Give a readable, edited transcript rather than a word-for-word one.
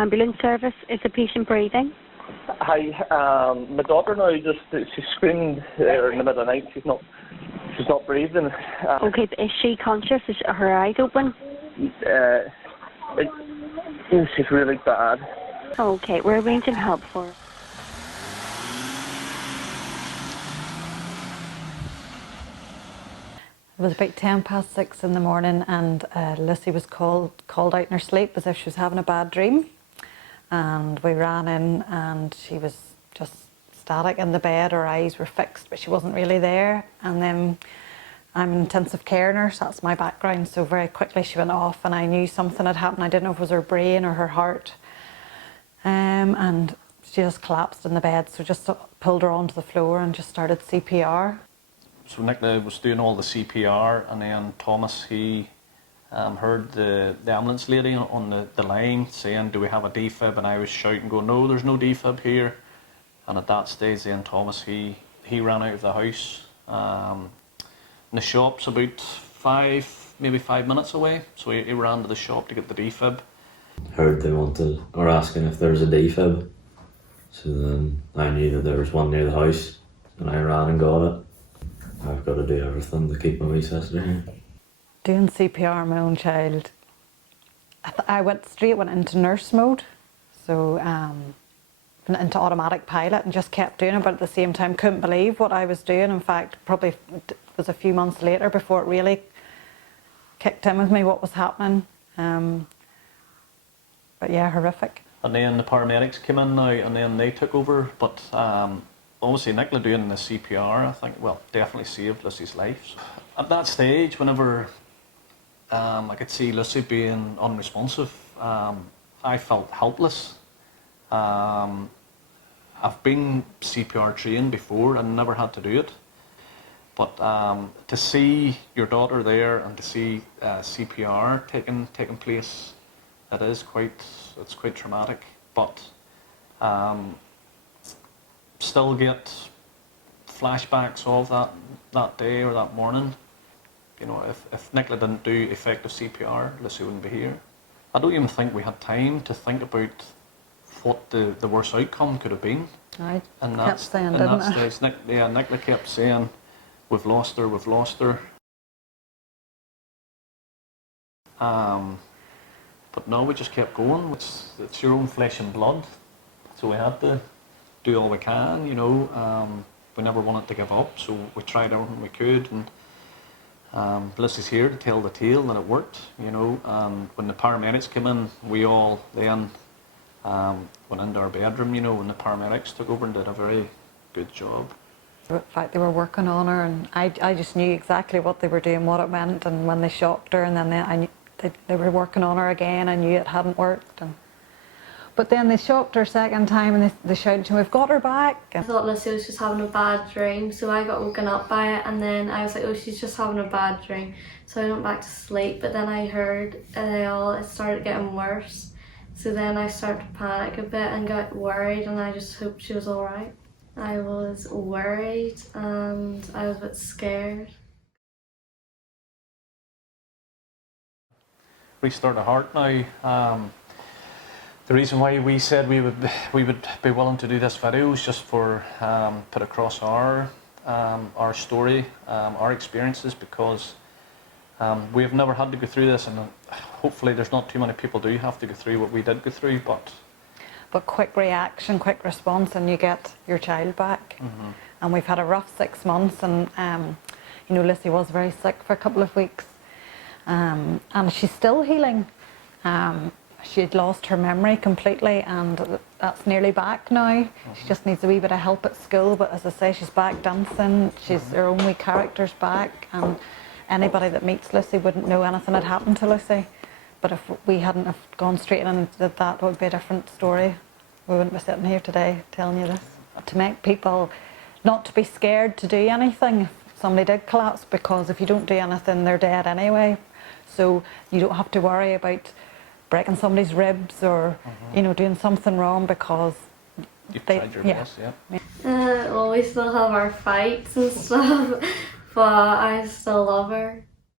ambulance service. Is the patient breathing? Hi, my daughter now she screamed in the middle of the night. She's not breathing. Okay, but is she conscious? Is her eyes open? She's really bad. Okay, we're arranging help for her. It was about 6:10 in the morning, and Lucy was called out in her sleep as if she was having a bad dream. And we ran in, and she was just static in the bed. Her eyes were fixed, but she wasn't really there. And then I'm an intensive care nurse, that's my background, so very quickly she went off, and I knew something had happened. I didn't know if it was her brain or her heart. And she just collapsed in the bed, so just pulled her onto the floor and just started CPR. So Nicola was doing all the CPR, and then Thomas, he heard the ambulance lady on the line saying, "Do we have a defib?" And I was shouting, going, "No, there's no defib here." And at that stage then Thomas, he ran out of the house. And the shop's about maybe 5 minutes away, so he ran to the shop to get the defib. Heard they wanted, or asking if there was a defib, so then I knew that there was one near the house, and I ran and got it. I've got to do everything to keep my wee sister here. Doing CPR on my own child, I went into nurse mode, so went into automatic pilot and just kept doing it, but at the same time couldn't believe what I was doing. In fact, probably it was a few months later before it really kicked in with me what was happening. But yeah, horrific. And then the paramedics came in now, and then they took over, but obviously Nicola doing the CPR, I think, well, definitely saved Lucy's life. At that stage, whenever I could see Lucy being unresponsive, I felt helpless. I've been CPR trained before and never had to do it, but to see your daughter there and to see CPR taking place, it's quite traumatic. But still get flashbacks of that day or that morning. You know, if Nicola didn't do effective CPR, Lucy wouldn't be here. I don't even think we had time to think about what the worst outcome could have been. I kept saying, didn't I? Nicola kept saying, "We've lost her, we've lost her." But no, we just kept going. It's your own flesh and blood, so we had to do all we can, you know. We never wanted to give up, so we tried everything we could, and Lucy's here to tell the tale that it worked, you know. And when the paramedics came in, we all then went into our bedroom, you know, when the paramedics took over and did a very good job. In fact, they were working on her, and I just knew exactly what they were doing, what it meant, and when they shocked her, and then I knew they were working on her again, I knew it hadn't worked. But then they shocked her a second time, and they shouted to me, "We've got her back." I thought Lucy was just having a bad dream, so I got woken up by it, and then I was like, "Oh, she's just having a bad dream." So I went back to sleep, but then I heard it started getting worse. So then I started to panic a bit and got worried, and I just hoped she was alright. I was worried and I was a bit scared. Restart the Heart now. The reason why we said we would be willing to do this video is just for put across our story, our experiences, because we have never had to go through this, and hopefully there's not too many people do have to go through what we did go through. But quick reaction, quick response, and you get your child back. Mm-hmm. And we've had a rough 6 months, and you know, Lucy was very sick for a couple of weeks, and she's still healing. She had lost her memory completely, and that's nearly back now. Mm-hmm. She just needs a wee bit of help at school, but as I say, she's back dancing. She's her own wee character's back, and anybody that meets Lucy wouldn't know anything had happened to Lucy. But if we hadn't have gone straight in and did that, it would be a different story. We wouldn't be sitting here today telling you this. To make people not to be scared to do anything if somebody did collapse, because if you don't do anything, they're dead anyway. So you don't have to worry about breaking somebody's ribs or you know, doing something wrong, because you've tried your best, yeah. Well, we still have our fights and stuff, but I still love her.